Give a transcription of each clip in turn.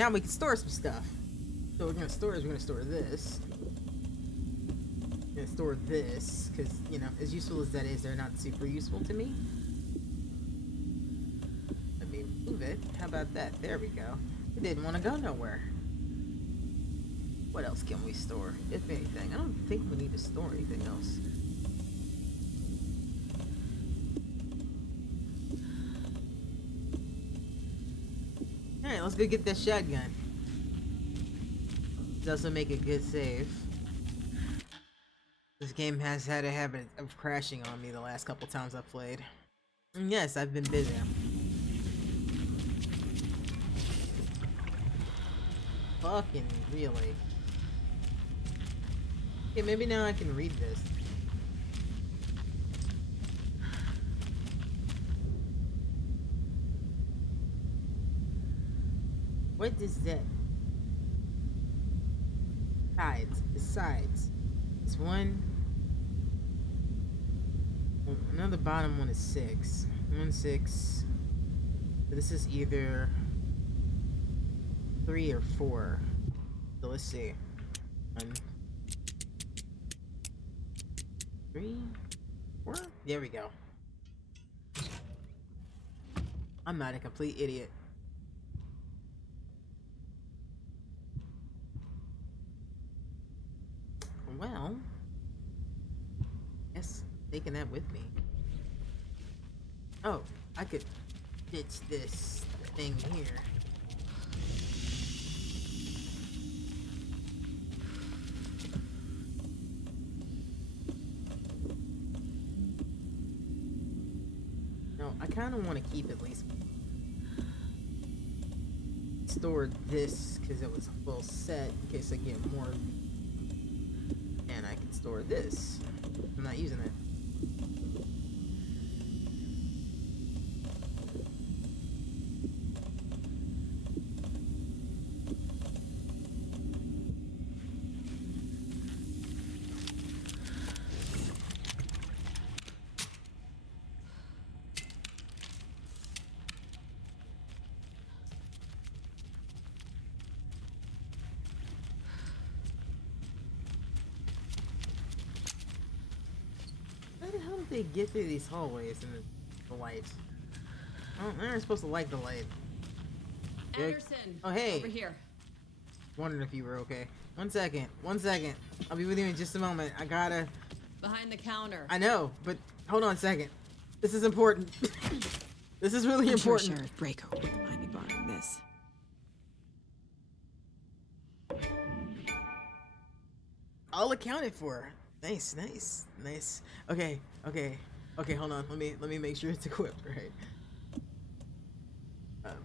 Now we can store some stuff. So we're gonna store this. We're gonna store this, because, you know, as useful as that is, they're not super useful to me. Let me move it. How about that? There we go. It didn't want to go nowhere. What else can we store, if anything? I don't think we need to store anything else. Alright, let's go get that shotgun. It also make a good save. This game has had a habit of crashing on me the last couple times I've played. And yes, I've been busy. Fucking really. Okay, maybe now I can read this. What is that? Sides. The sides. This one. Another bottom one is 6. 1, 6. This is either 3 or 4. So let's see. 1, 3, 4. There we go. I'm not a complete idiot. Well, yes, taking that with me. Oh, I could ditch this thing here. No, I kind of want to keep at least store this because it was a full set in case I get more. And I can store this. I'm not using it. How the hell did they get through these hallways and the light? Oh, they're not supposed to like the light. Anderson! Oh, hey! Over here. Wondering if you were okay. One second. I'll be with you in just a moment. I gotta... Behind the counter. I know, but hold on a second. This is important. This is really important. Sheriff Braco wouldn't mind me borrowing this. All accounted for. Nice, nice, nice. Okay, hold on. Let me make sure it's equipped right.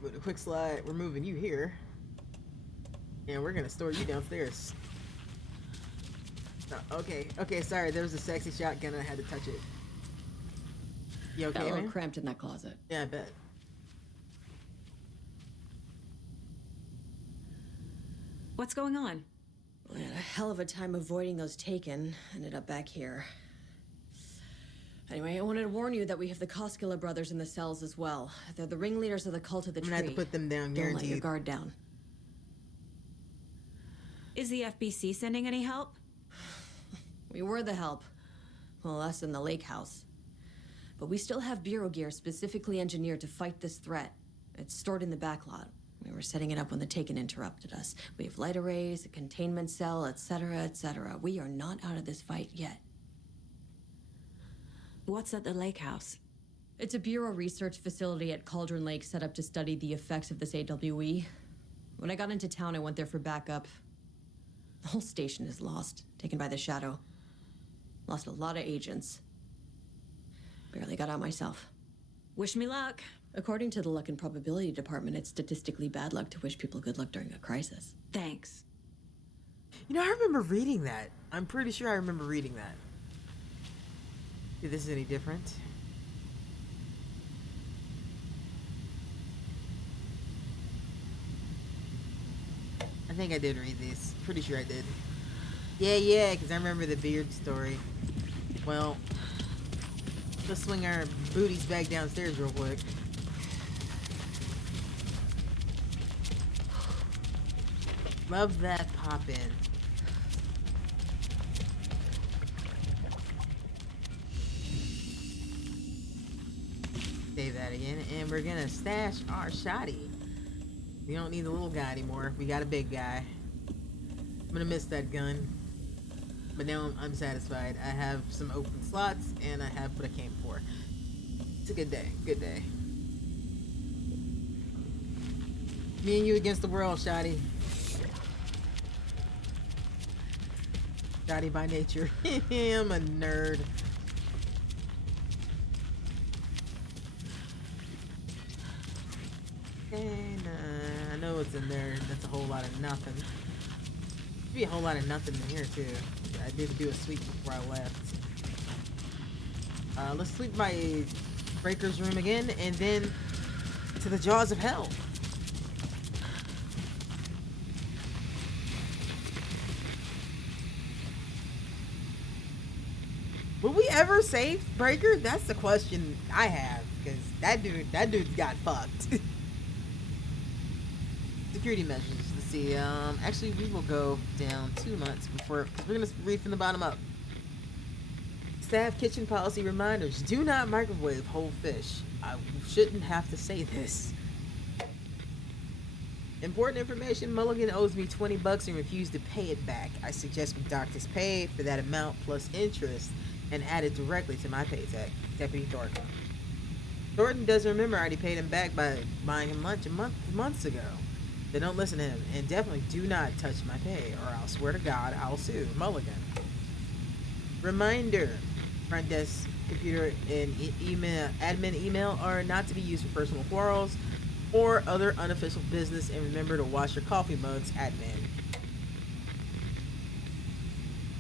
With a quick slide, we're moving you here. And we're gonna store you downstairs. Okay, sorry, there was a sexy shotgun and I had to touch it. You okay, Got a little man? cramped in that closet. Yeah, I bet. What's going on? We had a hell of a time avoiding those taken. Ended up back here. Anyway, I wanted to warn you that we have the Koskela brothers in the cells as well. They're the ringleaders of the cult of the I'm tree. gonna have to put them down, Don't let your guaranteed. guard down. Is the FBC sending any help? We were the help. Well, us in the lake house. But we still have bureau gear specifically engineered to fight this threat. It's stored in the backlot. We were setting it up when the Taken interrupted us. We have light arrays, a containment cell, etc., etc. We are not out of this fight yet. What's at the lake house? It's a bureau research facility at Cauldron Lake set up to study the effects of this AWE. When I got into town, I went there for backup. The whole station is lost, taken by the Shadow. Lost a lot of agents. Barely got out myself. Wish me luck. According to the Luck and Probability Department, it's statistically bad luck to wish people good luck during a crisis. Thanks. You know, I remember reading that. I'm pretty sure I remember reading that. If this is any different. I think I did read these. Pretty sure I did. Yeah, because I remember the beard story. Well, let's swing our booties back downstairs real quick. Love that pop in. Say that again, and we're gonna stash our shotty. We don't need the little guy anymore. We got a big guy. I'm gonna miss that gun, but now I'm satisfied. I have some open slots, and I have what I came for. It's a good day. Good day. Me and you against the world, Shotty. Shotty by nature. I'm a nerd. Okay, nah, I know it's in there. That's a whole lot of nothing. Should be a whole lot of nothing in here too. I did do a sweep before I left. Let's sweep my breaker's room again, and then to the jaws of hell. Will we ever save Breaker? That's the question I have, because that dude's got fucked. Security measures. Let's see. Actually, we will go down 2 months before, because we're gonna read from the bottom up. Staff kitchen policy reminders: do not microwave whole fish. I shouldn't have to say this. Important information: Mulligan owes me $20 and refused to pay it back. I suggest we dock his pay for that amount plus interest and add it directly to my paycheck. Deputy Thornton. Thornton doesn't remember I already paid him back by buying him lunch months ago. Then don't listen to him, and definitely do not touch my pay, or I'll swear to God I'll sue Mulligan. Reminder: front desk computer and admin email are not to be used for personal quarrels or other unofficial business, and remember to wash your coffee mugs, admin.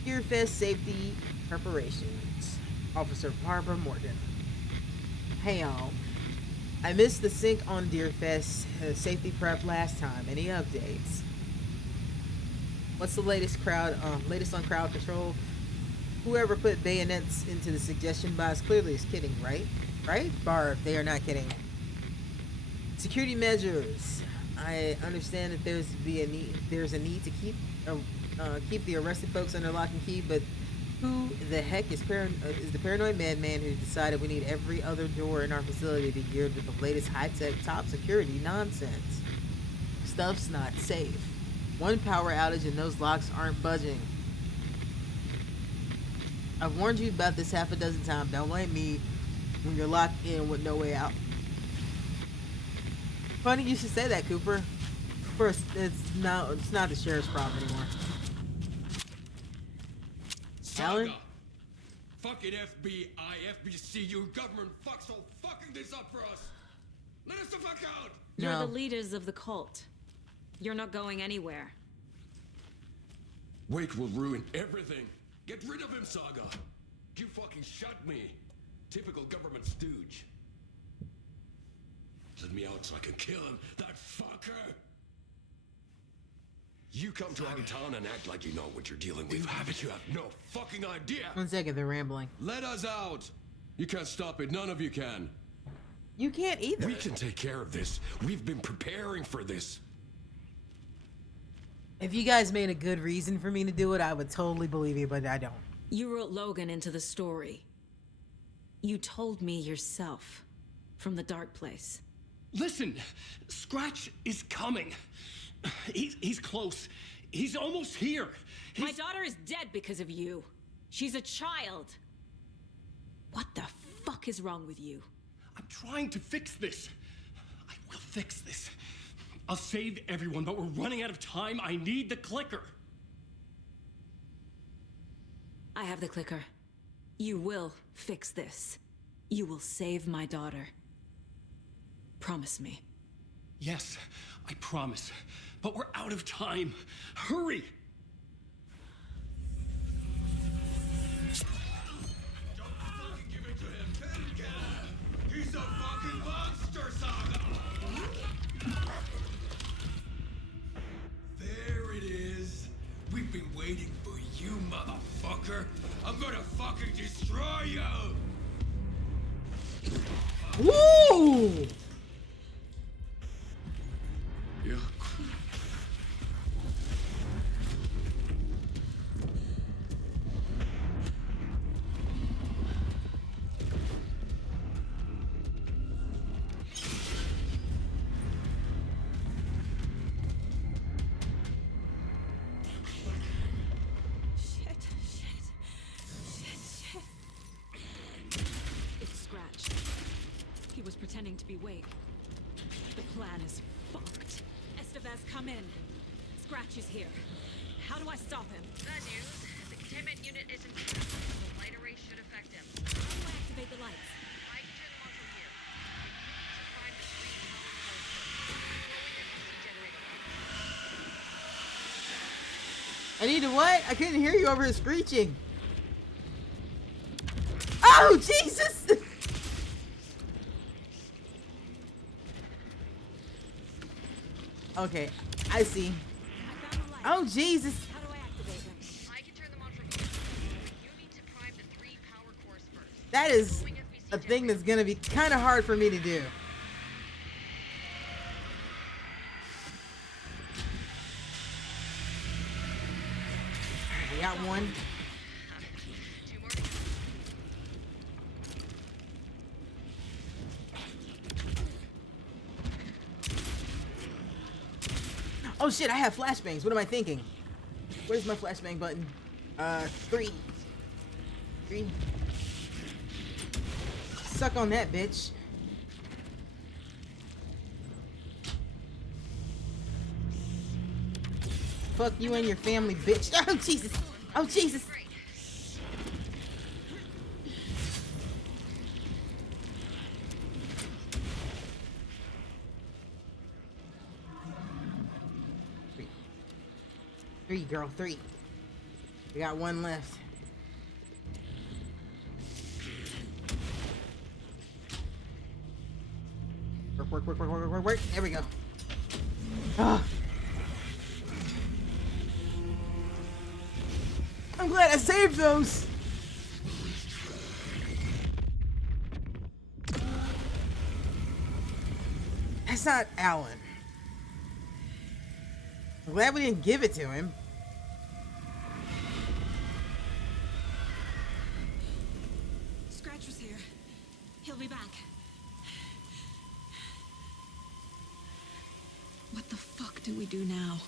Gearfest safety preparations. Officer Barbara Morgan. Hey y'all. I missed the sync on Deerfest safety prep last time. Any updates? What's the latest on crowd control? Whoever put bayonets into the suggestion box clearly is kidding, right? Right? Barb, they are not kidding. Security measures. I understand that there's a need to keep the arrested folks under lock and key, but who the heck is the paranoid madman who decided we need every other door in our facility to be geared with the latest high-tech top security nonsense? Stuff's not safe. One power outage and those locks aren't budging. I've warned you about this half a dozen times. Don't blame me when you're locked in with no way out. Funny you should say that, Cooper. Of course, it's not the sheriff's problem anymore. Alan? Fucking FBI, FBC, you government fucks all fucking this up for us. Let us the fuck out. You're No. the leaders of the cult. You're not going anywhere. Wake will ruin everything. Get rid of him, Saga. You fucking shot me. Typical government stooge. Let me out so I can kill him, that fucker. You come to our town and act like you know what you're dealing with. You have no fucking idea. 1 second, they're rambling. Let us out. You can't stop it. None of you can. You can't either. We can take care of this. We've been preparing for this. If you guys made a good reason for me to do it, I would totally believe you, but I don't. You wrote Logan into the story. You told me yourself from the dark place. Listen, Scratch is coming. He's close. He's almost here. My daughter is dead because of you. She's a child. What the fuck is wrong with you? I'm trying to fix this. I will fix this. I'll save everyone, but we're running out of time. I need the clicker. I have the clicker. You will fix this. You will save my daughter. Promise me. Yes, I promise. But we're out of time. Hurry! Don't fucking give it to him. He's a fucking monster, Saga. There it is. We've been waiting for you, motherfucker. I'm gonna fucking destroy you. Woo! Yeah. pretending to be Wake. The plan is fucked. Estevez, come in. Scratch is here. How do I stop him? Bad news. The containment unit isn't true. The light array should affect him. How do I activate the lights? I can turn them on from here. You need to find the three power cords first. Glowing FBC generator. I need to what? I couldn't hear you over his screeching. Oh, Jesus! Okay, I see. I found the lights. Oh, Jesus. How do I activate them? I can turn them on from here. You need to prime the three power cores first. That is Glowing FBC a thing that's gonna be kind of hard for me to do. We got one. Two more. Oh shit, I have flashbangs. What am I thinking? Where's my flashbang button? Three. Suck on that, bitch. Fuck you and your family, bitch. Oh, Jesus. Oh, Jesus. Great. Three, girl, three. We got one left. Work. There we go. Ah. I'm glad I saved those. That's not Alan. I'm glad we didn't give it to him. Scratch was here. He'll be back. What the fuck do we do now?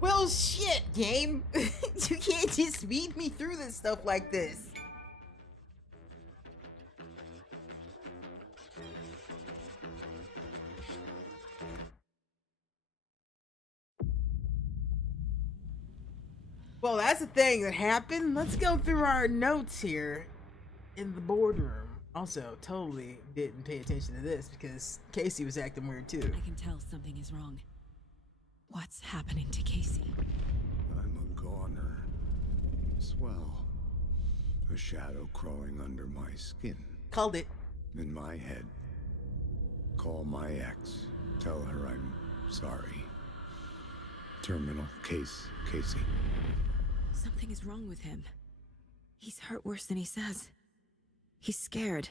Well, shit, game. You can't just speed me through this stuff like this. Well, that's the thing that happened. Let's go through our notes here in the boardroom. Also, totally didn't pay attention to this because Casey was acting weird too. I can tell something is wrong. What's happening to Casey? I'm a goner. Swell. A shadow crawling under my skin. Called it. In my head. Call my ex. Tell her I'm sorry. Terminal case, Casey. Something is wrong with him. He's hurt worse than he says. He's scared.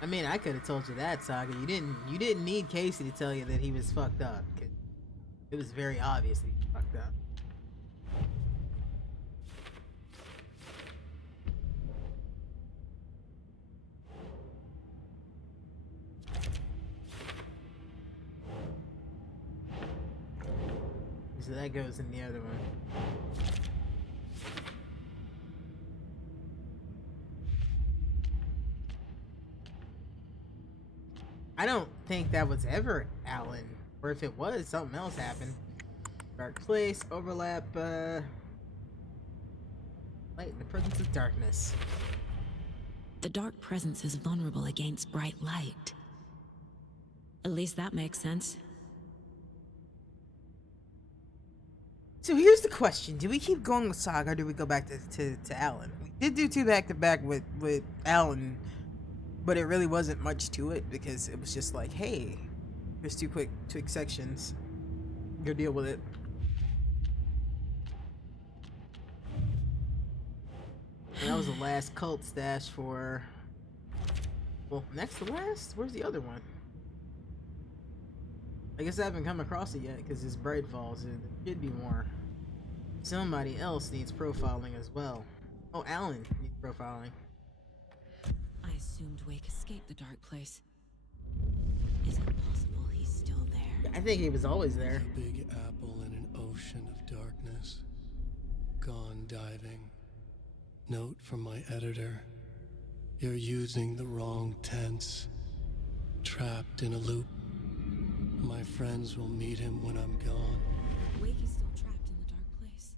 I mean, I could have told you that, Saga. You didn't need Casey to tell you that he was fucked up. It was very obvious that he was fucked up. So that goes in the other one. I don't think that was ever Alan. Or if it was, something else happened. Dark place, overlap, light in the presence of darkness. The dark presence is vulnerable against bright light. At least that makes sense. So here's the question. Do we keep going with Saga or do we go back to Alan? We did do 2 back-to-back with Alan, but it really wasn't much to it because it was just like, hey, here's 2 quick sections. Go deal with it. And that was the last cult stash for... Well, next to last? Where's the other one? I guess I haven't come across it yet because it's Bright Falls. There should be more. Somebody else needs profiling as well. Oh, Alan needs profiling. I assumed Wake escaped the dark place. Is it possible he's still there? I think he was always there. A big apple in an ocean of darkness. Gone diving. Note from my editor. You're using the wrong tense. Trapped in a loop. My friends will meet him when I'm gone. Wake is still trapped in the dark place.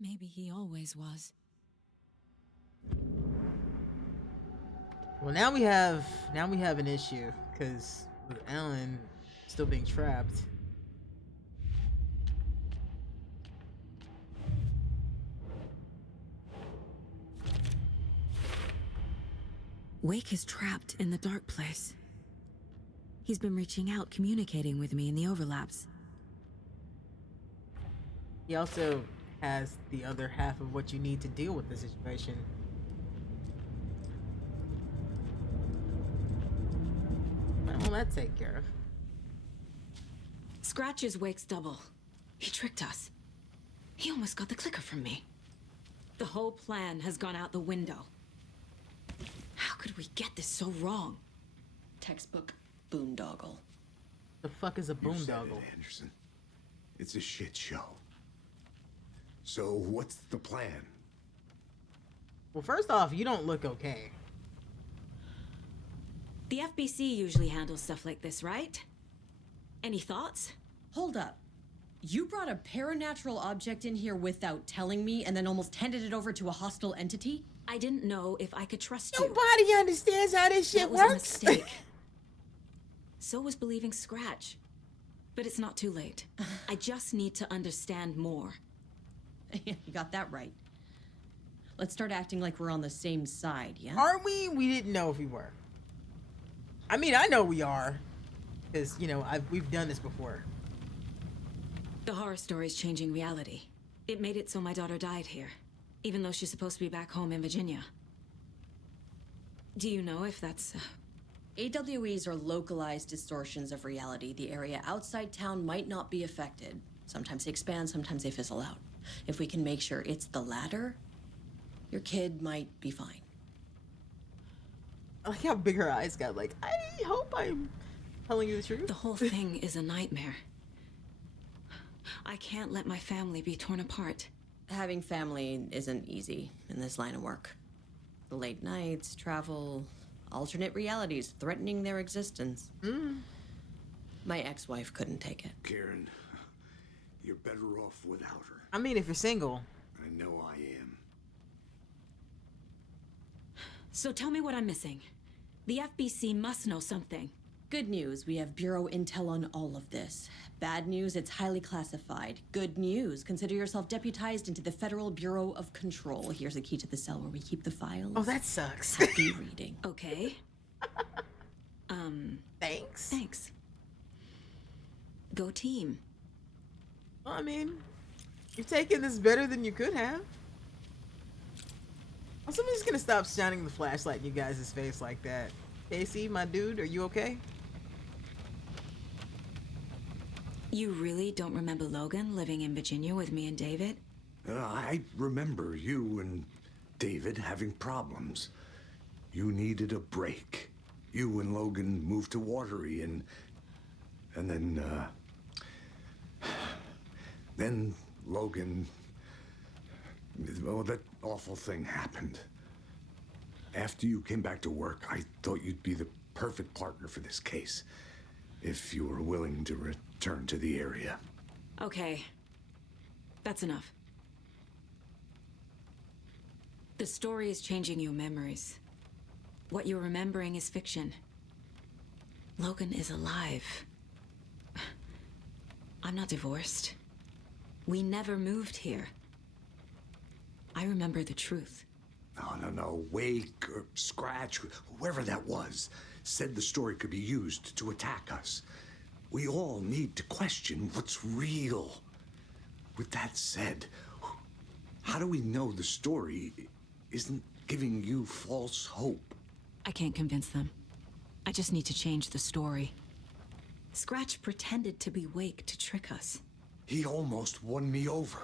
Maybe he always was. Well, now we have an issue because with Alan still being trapped. Wake is trapped in the dark place. He's been reaching out, communicating with me in the overlaps. He also has the other half of what you need to deal with the situation. When will that take care of? Scratch is Wake's double. He tricked us. He almost got the clicker from me. The whole plan has gone out the window. How could we get this so wrong? Textbook boondoggle. The fuck is a You said boondoggle? it, Anderson. It's a shit show. So what's the plan? Well, first off, you don't look okay. The FBC usually handles stuff like this, right? Any thoughts? Hold up. You brought a paranatural object in here without telling me and then almost handed it over to a hostile entity? I didn't know if I could trust you. Nobody understands how this shit That was a works. mistake. So was believing Scratch. But it's not too late. I just need to understand more. You got that right. Let's start acting like we're on the same side, yeah? Aren't we? We didn't know if we were. I mean, I know we are, because you know we've done this before. The horror story's changing reality. It made it so my daughter died here, even though she's supposed to be back home in Virginia. Do you know if that's... AWEs are localized distortions of reality. The area outside town might not be affected. Sometimes they expand, sometimes they fizzle out. If we can make sure it's the latter, your kid might be fine. I like how big her eyes got. Like, I hope I'm telling you the truth. The whole thing is a nightmare. I can't let my family be torn apart. Having family isn't easy in this line of work. The late nights, travel, alternate realities threatening their existence. My ex-wife couldn't take it. Karen, you're better off without her. I mean, if you're single. I know I am. So tell me what I'm missing. The FBC must know something. Good news, we have Bureau intel on all of this. Bad news, it's highly classified. Good news, consider yourself deputized into the Federal Bureau of Control. Here's a key to the cell where we keep the files. Oh, that sucks. Happy reading. Okay. Thanks. Thanks. Go team. Well, I mean, you're taking this better than you could have. Somebody's gonna stop shining the flashlight in you guys' face like that. Casey, my dude, are you okay? You really don't remember Logan living in Virginia with me and David? I remember you and David having problems. You needed a break. You and Logan moved to Watery and then Logan, well, that awful thing happened. After you came back to work, I thought you'd be the perfect partner for this case, if you were willing to return to the area. Okay. That's enough. The story is changing your memories. What you're remembering is fiction. Logan is alive. I'm not divorced. We never moved here. I remember the truth. No. Wake or Scratch, whoever that was, said the story could be used to attack us. We all need to question what's real. With that said, how do we know the story isn't giving you false hope? I can't convince them. I just need to change the story. Scratch pretended to be Wake to trick us. He almost won me over.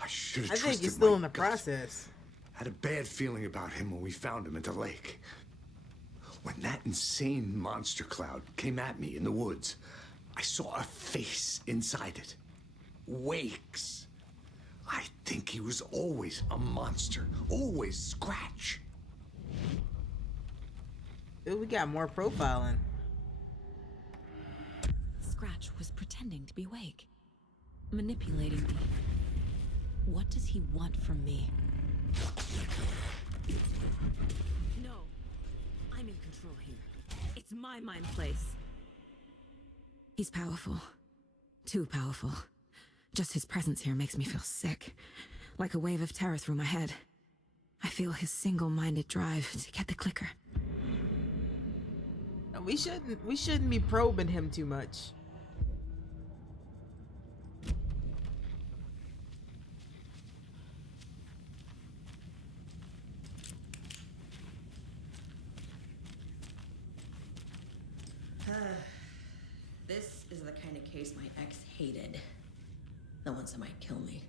I should have I trusted think you're still my in the gut. process. Had a bad feeling about him when we found him at the lake. When that insane monster cloud came at me in the woods, I saw a face inside it. Wake's. I think he was always a monster. Always Scratch. Ooh, we got more profiling. Scratch was pretending to be awake, manipulating me. What does he want from me? No, I'm in control here. It's my mind place. He's powerful. Too powerful. Just his presence here makes me feel sick. Like a wave of terror through my head. I feel his single-minded drive to get the clicker. We shouldn't be probing him too much. This is the kind of case my ex hated. The ones that might kill me.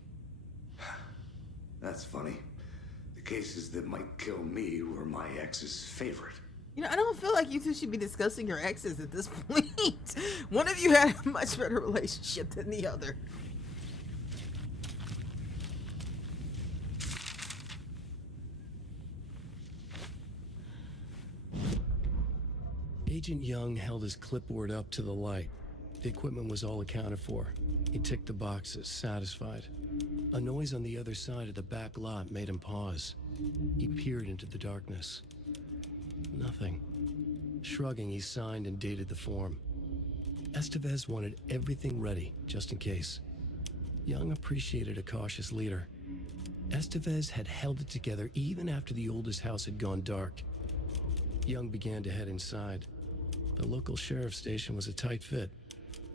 That's funny. The cases that might kill me were my ex's favorite. You know, I don't feel like you two should be discussing your exes at this point. One of you had a much better relationship than the other. Agent Young held his clipboard up to the light. The equipment was all accounted for. He ticked the boxes, satisfied. A noise on the other side of the back lot made him pause. He peered into the darkness. Nothing. Shrugging, he signed and dated the form. Estevez wanted everything ready, just in case. Young appreciated a cautious leader. Estevez had held it together even after the oldest house had gone dark. Young began to head inside. The local sheriff's station was a tight fit,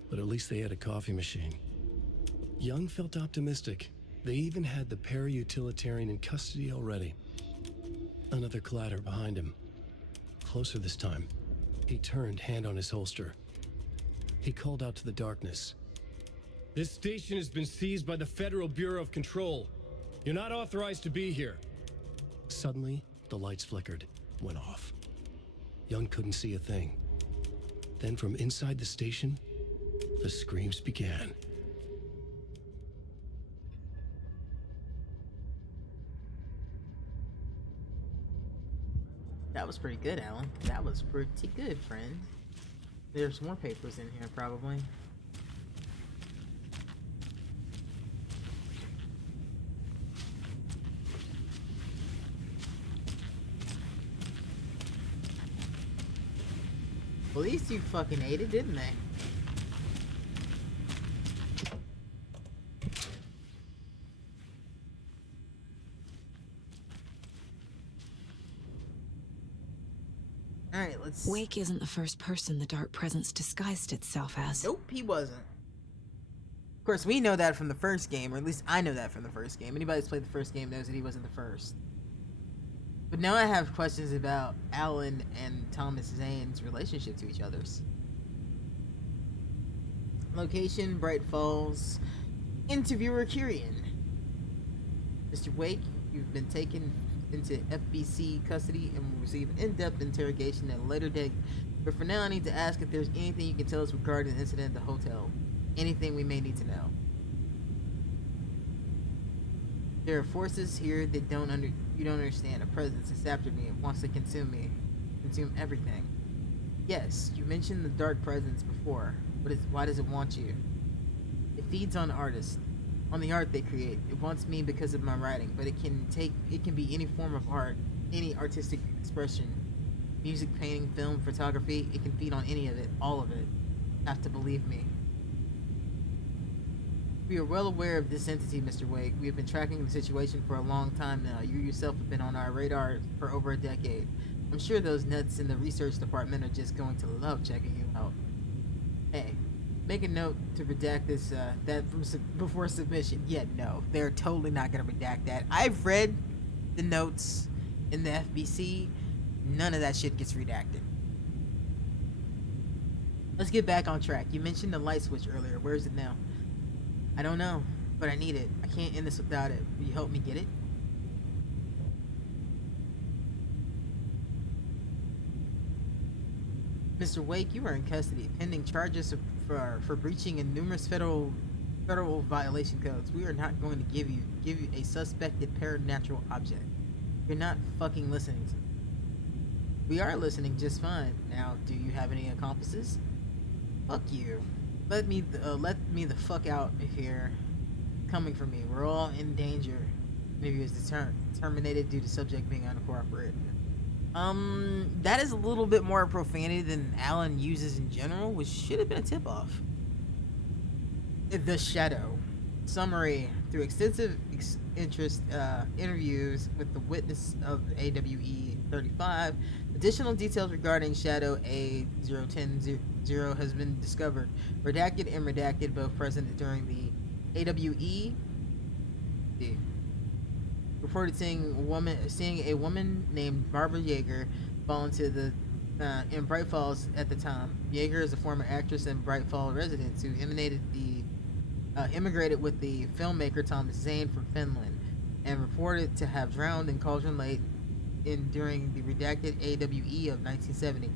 but at least they had a coffee machine. Young felt optimistic. They even had the para-utilitarian in custody already. Another clatter behind him. Closer this time. He turned, hand on his holster. He called out to the darkness. This station has been seized by the Federal Bureau of Control. You're not authorized to be here. Suddenly, the lights flickered, went off. Young couldn't see a thing. Then from inside the station, the screams began. That was pretty good, Alan. That was pretty good, friend. There's more papers in here, probably. Well, these two fucking ate it, didn't they? Alright, let's... Wake isn't the first person the dark presence disguised itself as. Nope, he wasn't. Of course, we know that from the first game, or at least I know that from the first game. Anybody that's played the first game knows that he wasn't the first. But now I have questions about Alan and Thomas Zane's relationship to each other's. Location, Bright Falls. Interviewer, Kyrian. Mr. Wake, you've been taken into FBC custody and will receive in-depth interrogation at a later date. But for now, I need to ask if there's anything you can tell us regarding the incident at the hotel. Anything we may need to know. There are forces here that you don't understand. A presence is after me. It wants to consume me. Consume everything. Yes, you mentioned the dark presence before. Why does it want you? It feeds on artists. On the art they create. It wants me because of my writing, but it can be any form of art, any artistic expression. Music, painting, film, photography, it can feed on any of it, all of it. You have to believe me. We are well aware of this entity, Mr. Wake. We have been tracking the situation for a long time now. You yourself have been on our radar for over a decade. I'm sure those nuts in the research department are just going to love checking you out. Hey, make a note to redact this, that from before submission. Yeah, no, they're totally not going to redact that. I've read the notes in the FBC. None of that shit gets redacted. Let's get back on track. You mentioned the light switch earlier. Where is it now? I don't know, but I need it. I can't end this without it. Will you help me get it? Mr. Wake, you are in custody, pending charges for breaching in numerous federal federal violation codes. We are not going to give you a suspected paranormal object. You're not fucking listening to me. We are listening just fine. Now, do you have any accomplices? Fuck you. Let me the fuck out of here. Coming for me. We're all in danger. Interview is terminated due to subject being uncooperative. That is a little bit more profanity than Alan uses in general, which should have been a tip-off. The Shadow. Summary. Through extensive interviews with the witness of AWE 35, additional details regarding Shadow A0100 has been discovered. Redacted and redacted, both present during the AWE. Reported seeing a woman named Barbara Yeager fall into the in Bright Falls at the time. Yeager is a former actress and Bright Falls resident who immigrated with the filmmaker Thomas Zane from Finland, and reported to have drowned in Cauldron Lake during the redacted AWE of 1970.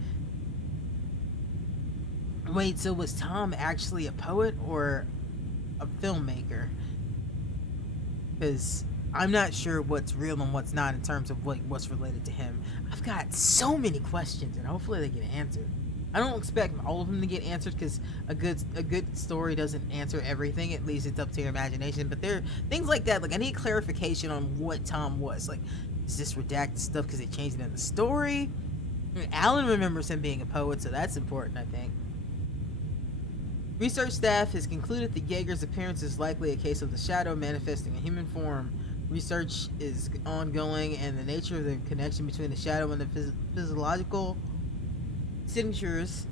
Wait, so was Tom actually a poet or a filmmaker? Because I'm not sure what's real and what's not in terms of what's related to him. I've got so many questions, and hopefully they get answered. I don't expect all of them to get answered, because a good story doesn't answer everything. At least it's up to your imagination. But there are things like that. Like, I need clarification on what Tom was. Like, is this redacted stuff because they changed it in the story? I mean, Alan remembers him being a poet, so that's important, I think. Research staff has concluded that Yeager's appearance is likely a case of the Shadow manifesting in human form. Research is ongoing, and the nature of the connection between the Shadow and the psychological signatures,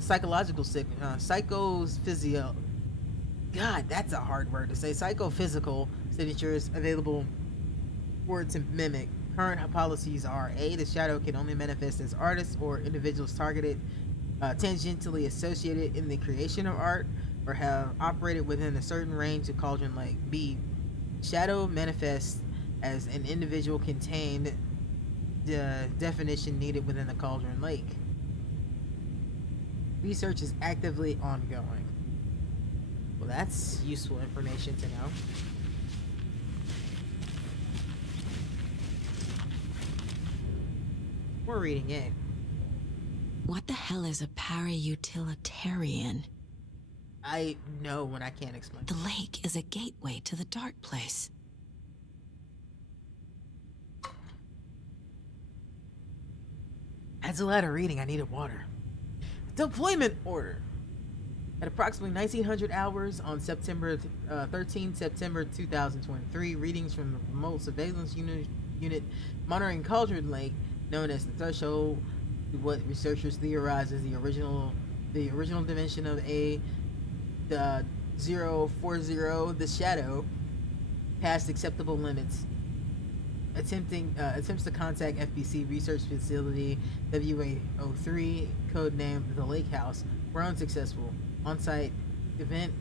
God, that's a hard word to say. Psychophysical signatures available for it to mimic. Current policies are: A, the Shadow can only manifest as artists or individuals targeted, tangentially associated in the creation of art, or have operated within a certain range of Cauldron Lake. B, Shadow manifests as an individual contained the definition needed within the Cauldron Lake. Research is actively ongoing. Well, that's useful information to know. We're reading it. What the hell is a para-utilitarian? I know when I can't explain. The lake is a gateway to the dark place. That's a lot of reading. I needed water. Deployment order. At approximately 1900 hours on September 2023, readings from the remote surveillance unit monitoring Cauldron Lake, known as the Threshold, what researchers theorize is the original dimension of the 040, the Shadow, past acceptable limits. Attempts to contact FBC research facility WA03, codenamed the Lake House, were unsuccessful. On-site event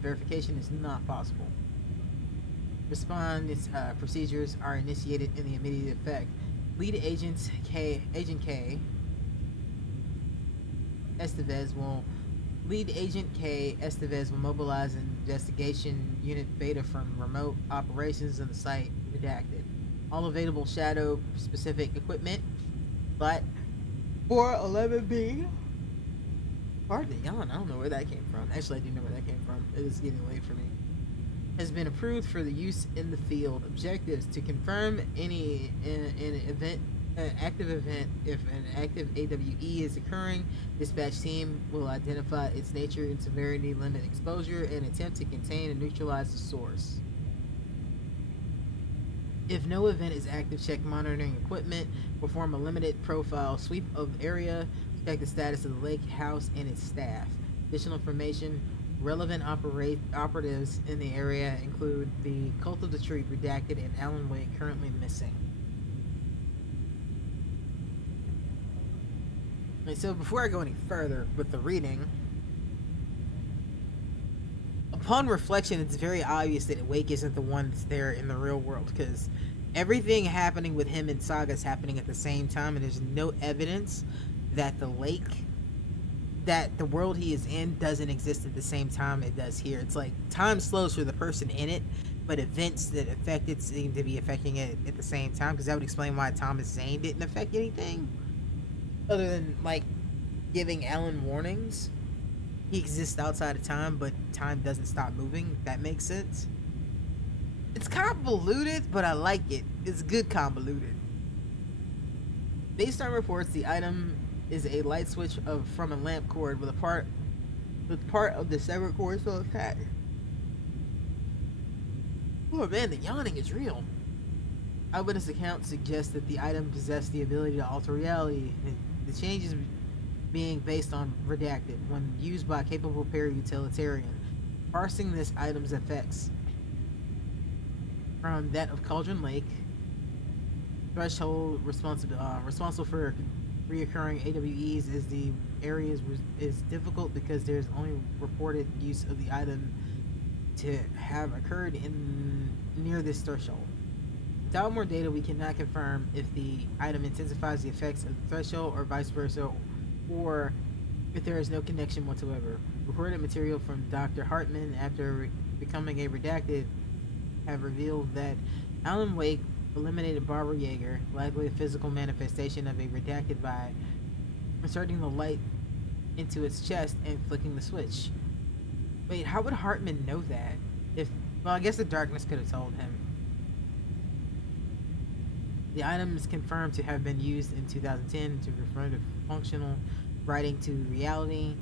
verification is not possible. Response procedures are initiated in the immediate effect. Agent K Estevez will mobilize an investigation unit Beta from remote operations on the site. Redacted. All available Shadow specific equipment, but 411B. Pardon the yawn, I don't know where that came from. Actually, I do know where that came from. It is getting late for me. Has been approved for the use in the field. Objectives: to confirm any active event. If an active AWE is occurring, dispatch team will identify its nature and severity, limit exposure, and attempt to contain and neutralize the source. If no event is active, check monitoring equipment, perform a limited profile sweep of area, check the status of the lake house and its staff. Additional information: relevant operatives in the area include the Cult of the Tree, redacted, and Alan Wake, currently missing. And so before I go any further with the reading, upon reflection, it's very obvious that Wake isn't the one that's there in the real world, because everything happening with him in Saga is happening at the same time, and there's no evidence that the lake that the world he is in doesn't exist at the same time it does here. It's like time slows for the person in it, but events that affect it seem to be affecting it at the same time, because that would explain why Thomas Zane didn't affect anything other than like giving Alan warnings. He exists outside of time, but time doesn't stop moving. That makes sense. It's convoluted, but I like it. It's good convoluted. Based on reports, the item is a light switch from a lamp cord with part of the severed cord still attached. Oh man, the yawning is real. Eyewitness accounts suggest that the item possessed the ability to alter reality, and the changes being based on redacted when used by a capable para-utilitarian. Parsing this item's effects from that of Cauldron Lake, threshold responsible for reoccurring AWEs is the areas is difficult because there's only reported use of the item to have occurred in near this threshold. Without more data, we cannot confirm if the item intensifies the effects of the threshold or vice versa, or if there is no connection whatsoever. Recorded material from Dr. Hartman after becoming a redacted have revealed that Alan Wake eliminated Barbara Yeager, likely a physical manifestation of a redacted by inserting the light into its chest and flicking the switch. Wait, how would Hartman know that? Well, I guess the darkness could have told him. The item is confirmed to have been used in 2010 to refer to functional writing to reality.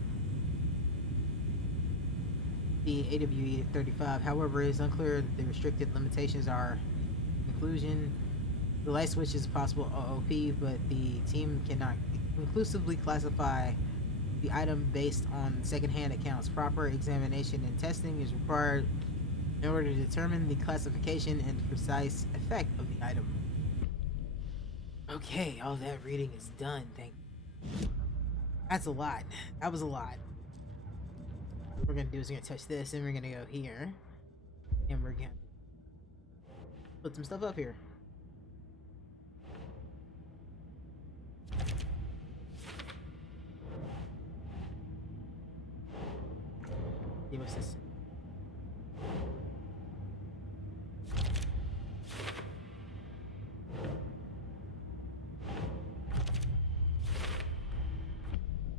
The AWE 35. However, it is unclear that the restricted limitations are conclusion. The light switch is a possible OOP, but the team cannot conclusively classify the item based on secondhand accounts. Proper examination and testing is required in order to determine the classification and precise effect of the item. Okay, all that reading is done. That's a lot. That was a lot. What we're gonna do is we're gonna touch this, and we're gonna go here, and we're gonna put some stuff up here. See what's this?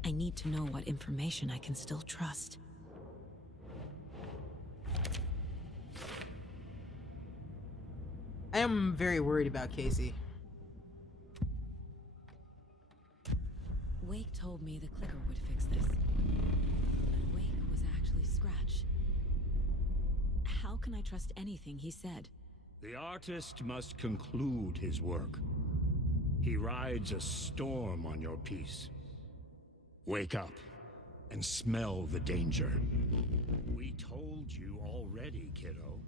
I need to know what information I can still trust. I am very worried about Casey. Wake told me the clicker would fix this. But Wake was actually Scratch. How can I trust anything he said? The artist must conclude his work. He rides a storm on your piece. Wake up and smell the danger. We told you already, kiddo.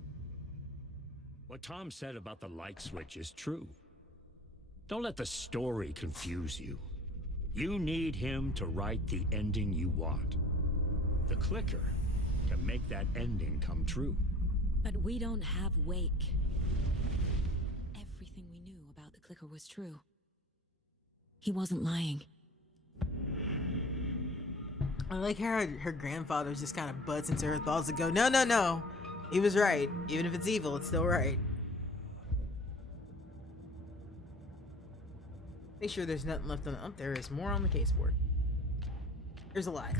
What Tom said about the light switch is true. Don't let the story confuse you. You need him to write the ending you want. The clicker can make that ending come true. But we don't have Wake. Everything we knew about the clicker was true. He wasn't lying. I like how her grandfather just kind of butts into her thoughts and go, no, no, no. He was right. Even if it's evil, it's still right. Make sure there's nothing left on. Oh, there is more on the caseboard. There's a lot.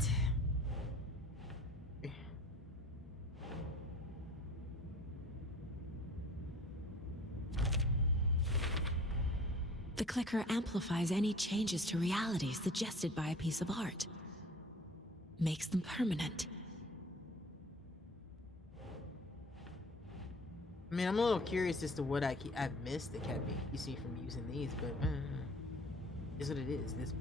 The clicker amplifies any changes to reality suggested by a piece of art. Makes them permanent. I mean, I'm a little curious as to what I've missed that kept me from using these, but is what it is. This